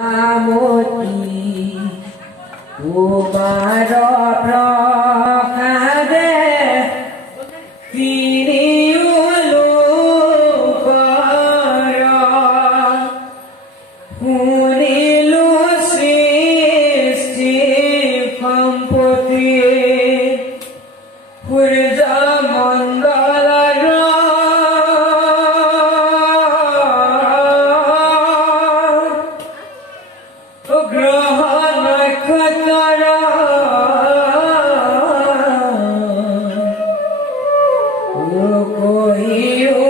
আমতি তোমার প্রসাদে শুনিলো সৃষ্টি সম্পত্তি সূৰ্য মণ্ডলৰ গ্ৰহ নক্ষত্ৰ কহিও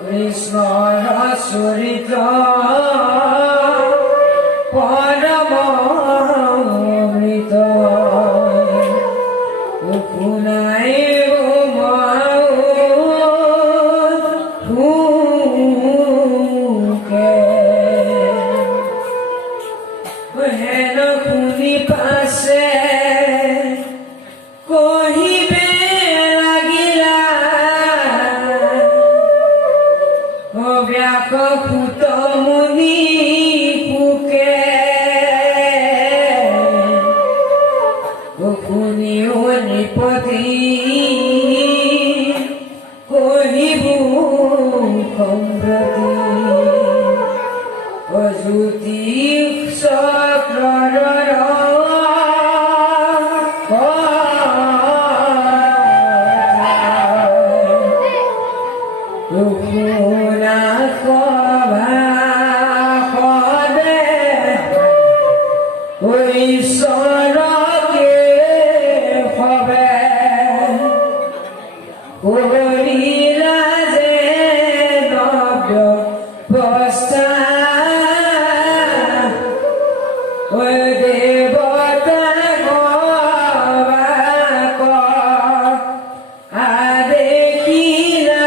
কৃষ্ণৰ চৰিত্ৰ পৰম অমৃত শুনাই হেন শুনি পাছে কহিবে লাগিলা ব্যাস পুত মুনি পুকে শুনিও নৃপতি কহিবু সম্প্ৰতি অজ্যোতি চক্ৰৰ ঈশ্বৰকে হবে কৰিলা যে নব্য বস্তা দেৱতা গবাক আদেখিলা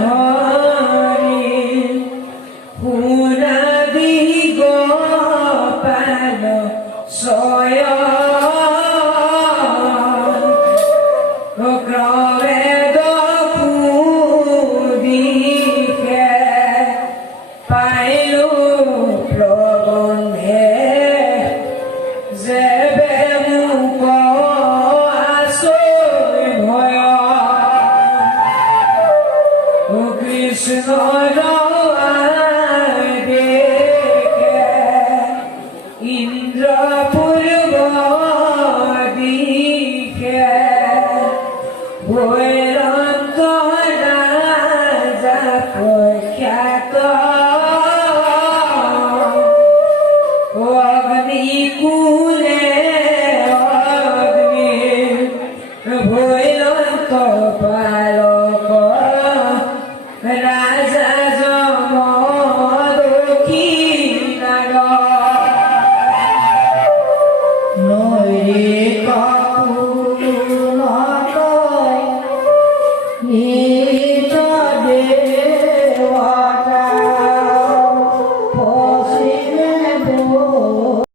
হৰি শুনাবি গোপাল ক্ৰমেদ পুদিকে পাইলো প্ৰবন্ধে যেবে মোক আছৈ ভয় কৃষ্ণ